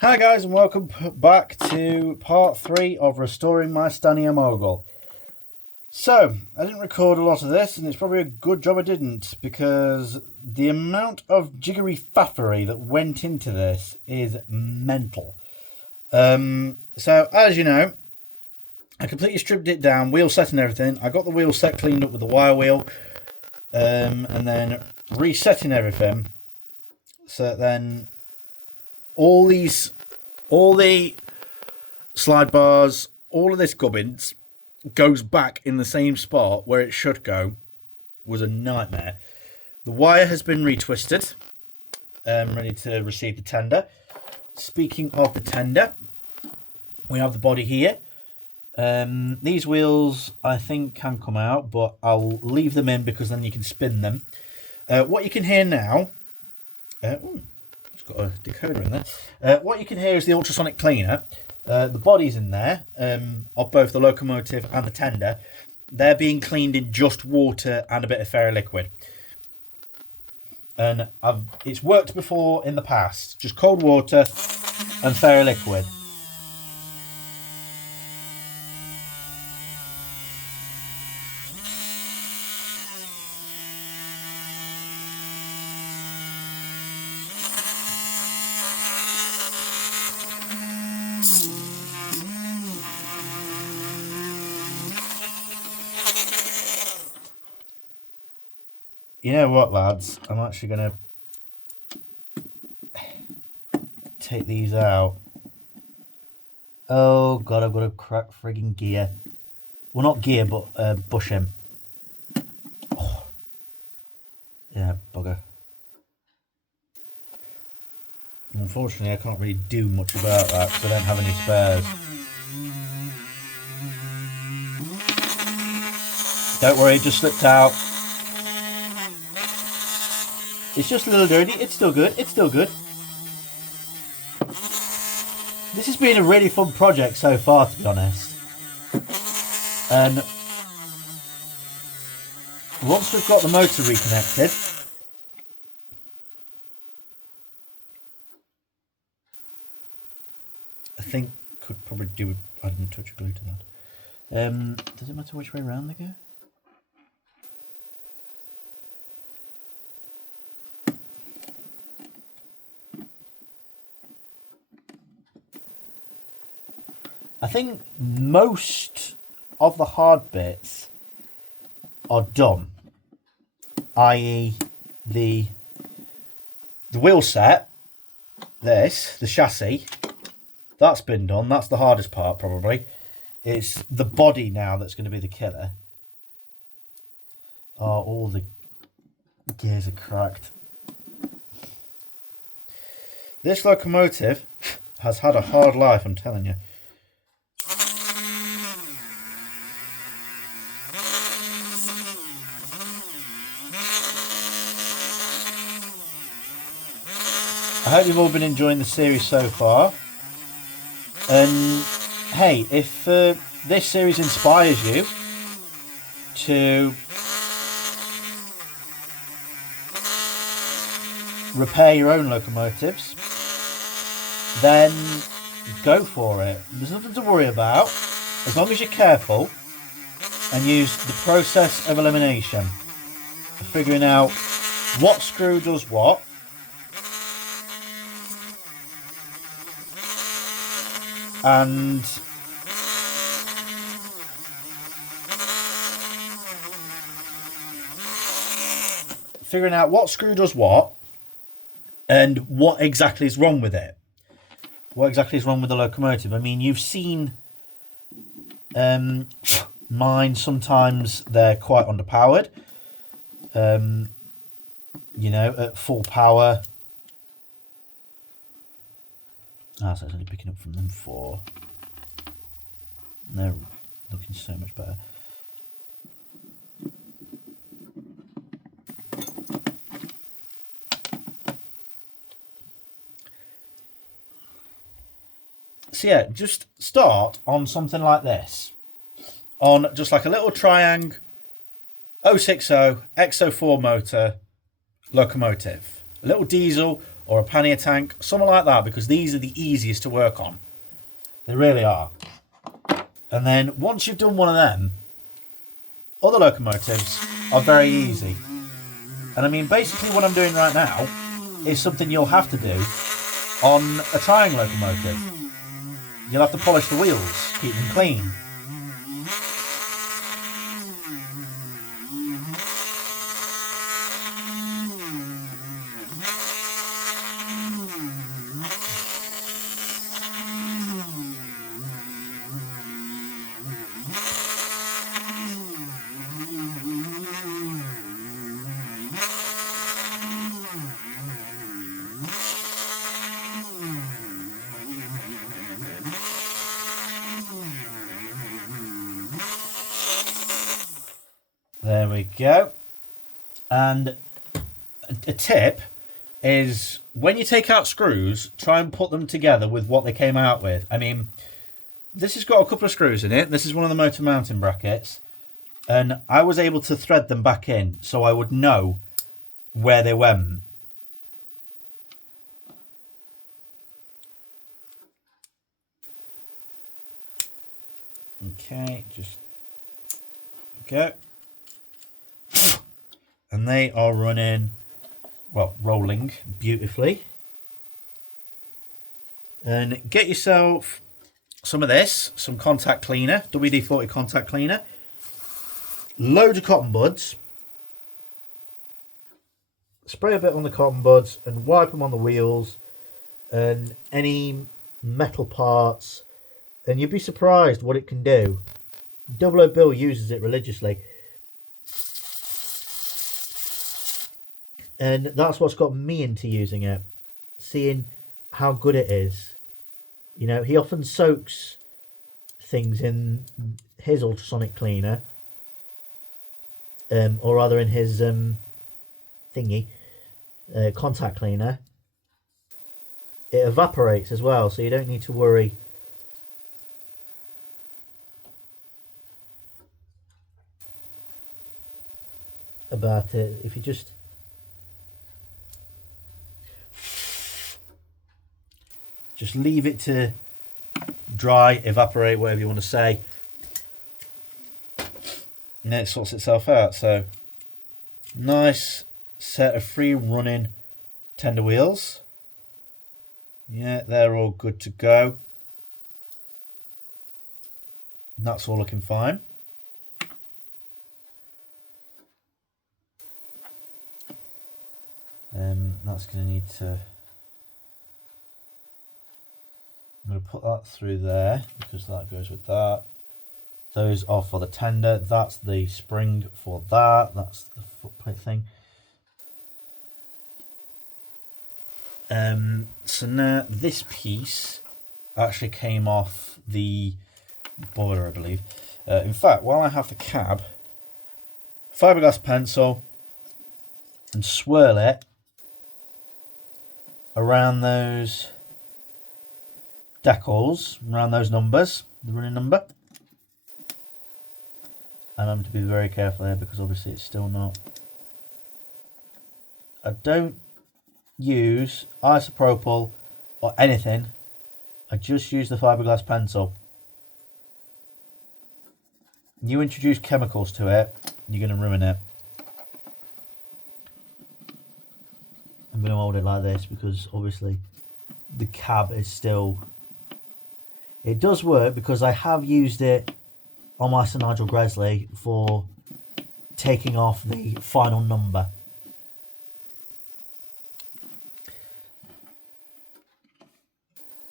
Hi guys and welcome back to part 3 of restoring my Stanier Mogul. So, I didn't record a lot of this and it's probably a good job I didn't, because the amount of jiggery faffery that went into this is mental. So as you know, I completely stripped it down, wheel set and everything. I got the wheel set cleaned up with the wire wheel, and then resetting everything. So then all the slide bars, all of this gubbins goes back in the same spot where it should go. Was a nightmare. The wire has been retwisted, ready to receive the tender. Speaking of the tender, we have the body here. These wheels I think can come out, but I'll leave them in because then you can spin them. What you can hear now, it's got a decoder in there. What you can hear is the ultrasonic cleaner. The bodies in there, of both the locomotive and the tender, they're being cleaned in just water and a bit of ferroliquid. And it's worked before in the past, just cold water and ferroliquid. You know what, lads? I'm actually going to take these out. Oh, God, I've got to crack frigging gear. Well, not gear, but bushing. Oh. Yeah, bugger. Unfortunately, I can't really do much about that because I don't have any spares. Don't worry, it just slipped out. It's just a little dirty. It's still good. It's still good. This has been a really fun project so far, to be honest. And once we've got the motor reconnected, I think could probably do adding a touch of glue to that. Does it matter which way around they go? I think most of the hard bits are done, i.e. the wheel set, the chassis, that's been done. That's the hardest part probably. It's the body now that's going to be the killer. Oh, all the gears are cracked. This locomotive has had a hard life, I'm telling you. I hope you've all been enjoying the series so far. And hey, if this series inspires you to repair your own locomotives, then go for it. There's nothing to worry about as long as you're careful and use the process of elimination, figuring out what screw does what. And figuring out what screw does what and what exactly is wrong with it. What exactly is wrong with the locomotive? I mean, you've seen mine. Sometimes they're quite underpowered. You know, at full power. So it's only picking up from them 4. They're looking so much better. So yeah, just start on something like this. On just like a little Triang 060 XO4 motor locomotive. A little diesel or a pannier tank, something like that, because these are the easiest to work on. They really are. And then once you've done one of them, other locomotives are very easy. And I mean, basically what I'm doing right now is something you'll have to do on a trying locomotive. You'll have to polish the wheels, keep them clean. There we go. And a tip is when you take out screws, try and put them together with what they came out with. I mean, this has got a couple of screws in it. This is one of the motor mounting brackets. And I was able to thread them back in so I would know where they went. Okay, just go. And they are running, well, rolling beautifully. And get yourself some of this, some contact cleaner, WD-40 contact cleaner. Loads of cotton buds. Spray a bit on the cotton buds and wipe them on the wheels and any metal parts. And you'd be surprised what it can do. Double O Bill uses it religiously. And that's what's got me into using it. Seeing how good it is. You know, he often soaks things in his ultrasonic cleaner. Or rather in his thingy, contact cleaner. It evaporates as well, so you don't need to worry about it. If you just leave it to dry, evaporate, whatever you want to say, and then it sorts itself out. So nice set of free running tender wheels. Yeah, they're all good to go. That's all looking fine. That's going to need to... I'm going to put that through there because that goes with that. Those are for the tender. That's the spring for that. That's the footplate thing. So now this piece actually came off the boiler, I believe. In fact, while I have the cab, fiberglass pencil and swirl it around those decals, around those numbers, the running number. And I'm to be very careful here because obviously it's still not. I don't use isopropyl or anything. I just use the fiberglass pencil. You introduce chemicals to it, you're going to ruin it. I'm going to hold it like this because obviously the cab is still... It does work because I have used it on my Sir Nigel Gresley for taking off the final number.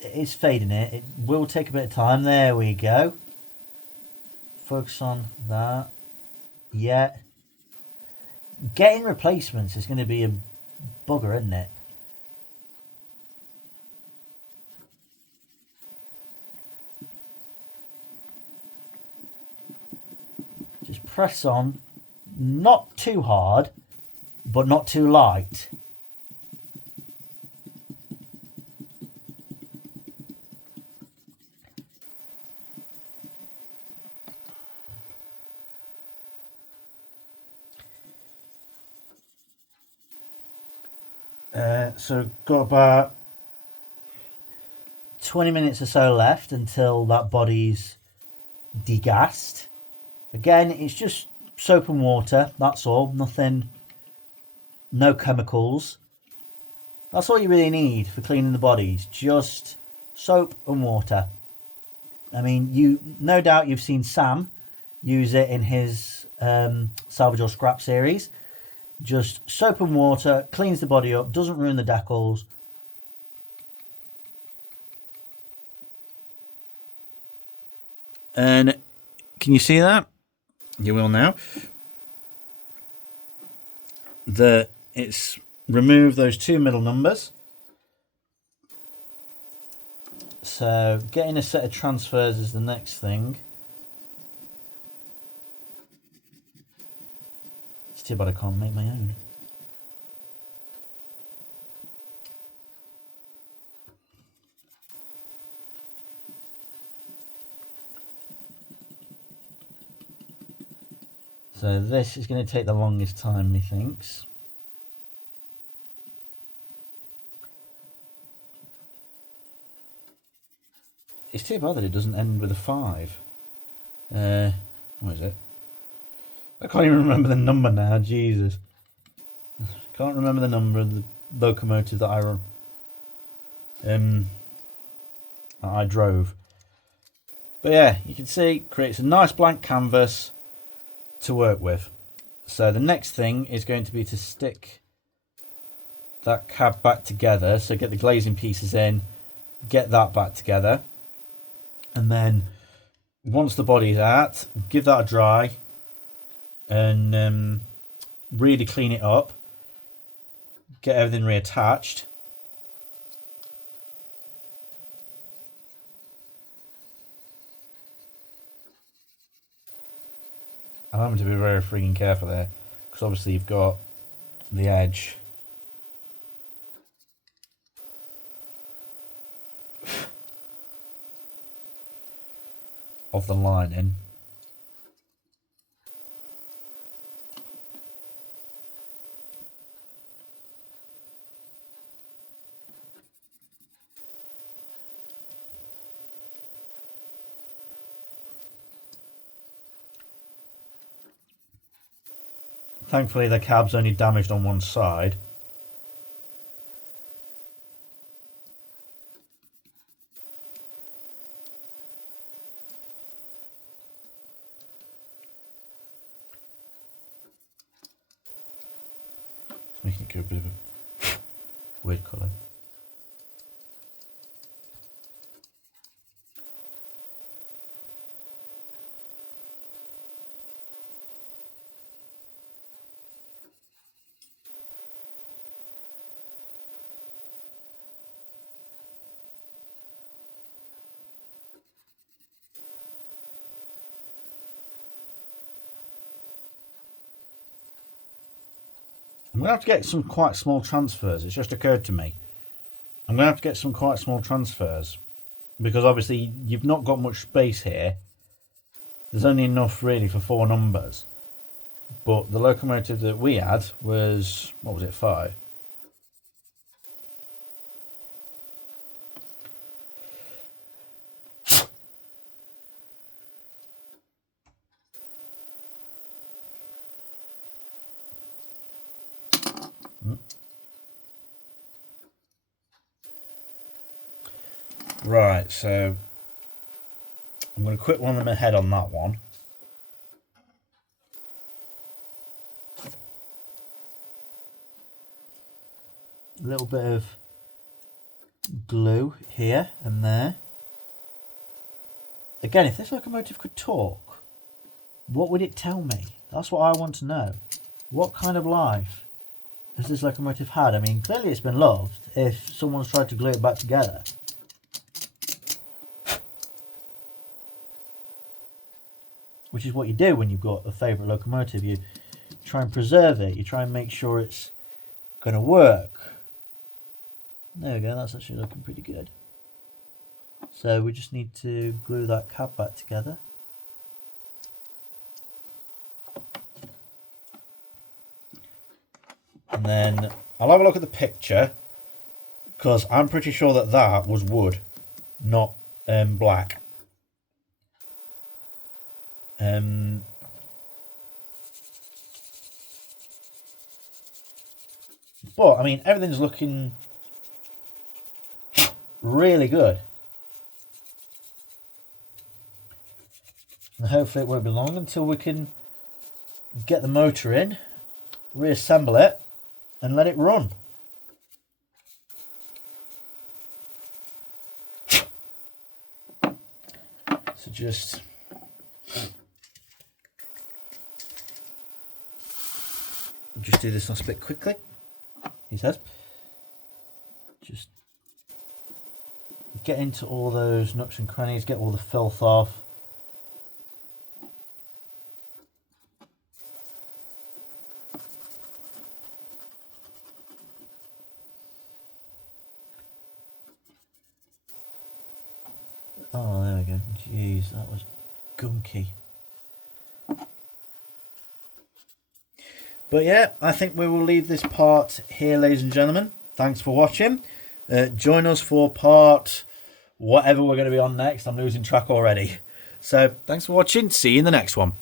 It's fading it. It will take a bit of time. There we go. Focus on that. Yeah. Getting replacements is going to be a bugger, isn't it? Just press on. Not too hard, but not too light. So got about 20 minutes or so left until that body's degassed. Again, it's just soap and water, that's all. Nothing, no chemicals. That's all you really need for cleaning the bodies, just soap and water. I mean, you no doubt you've seen Sam use it in his salvage or scrap series. Just soap and water, cleans the body up, doesn't ruin the decals. And can you see that? You will now. It's removed those two middle numbers. So getting a set of transfers is the next thing. It's too bad I can't make my own. So this is going to take the longest time, methinks. It's too bad that it doesn't end with a 5. What is it? I can't even remember the number now, Jesus. Can't remember the number of the locomotive that I drove. But yeah, you can see it creates a nice blank canvas to work with. So the next thing is going to be to stick that cab back together. So get the glazing pieces in, get that back together. And then once the body's out, give that a dry and really clean it up. Get everything reattached. I'm having to be very freaking careful there because obviously you've got the edge of the lining. Thankfully the cab's only damaged on one side. Making it go a bit of a weird colour. I'm going to have to get some quite small transfers. It's just occurred to me. I'm going to have to get some quite small transfers because obviously you've not got much space here. There's only enough really for 4 numbers. But the locomotive that we had was, what was it, 5? Right, so I'm going to quick one them ahead on that one. A little bit of glue here and there. Again, if this locomotive could talk, what would it tell me? That's what I want to know. What kind of life has this locomotive had? I mean, clearly it's been loved if someone's tried to glue it back together. Which is what you do when you've got a favourite locomotive. You try and preserve it. You try and make sure it's going to work. There we go, that's actually looking pretty good. So we just need to glue that cab back together. And then I'll have a look at the picture, because I'm pretty sure that that was wood, not black. But I mean, everything's looking really good. And hopefully it won't be long until we can get the motor in, reassemble it, and let it run. So just do this last bit quickly, he says. Just get into all those nooks and crannies, get all the filth off. Oh, there we go. Jeez, that was gunky. But yeah, I think we will leave this part here, ladies and gentlemen. Thanks for watching. Join us for part whatever we're going to be on next. I'm losing track already. So thanks for watching. See you in the next one.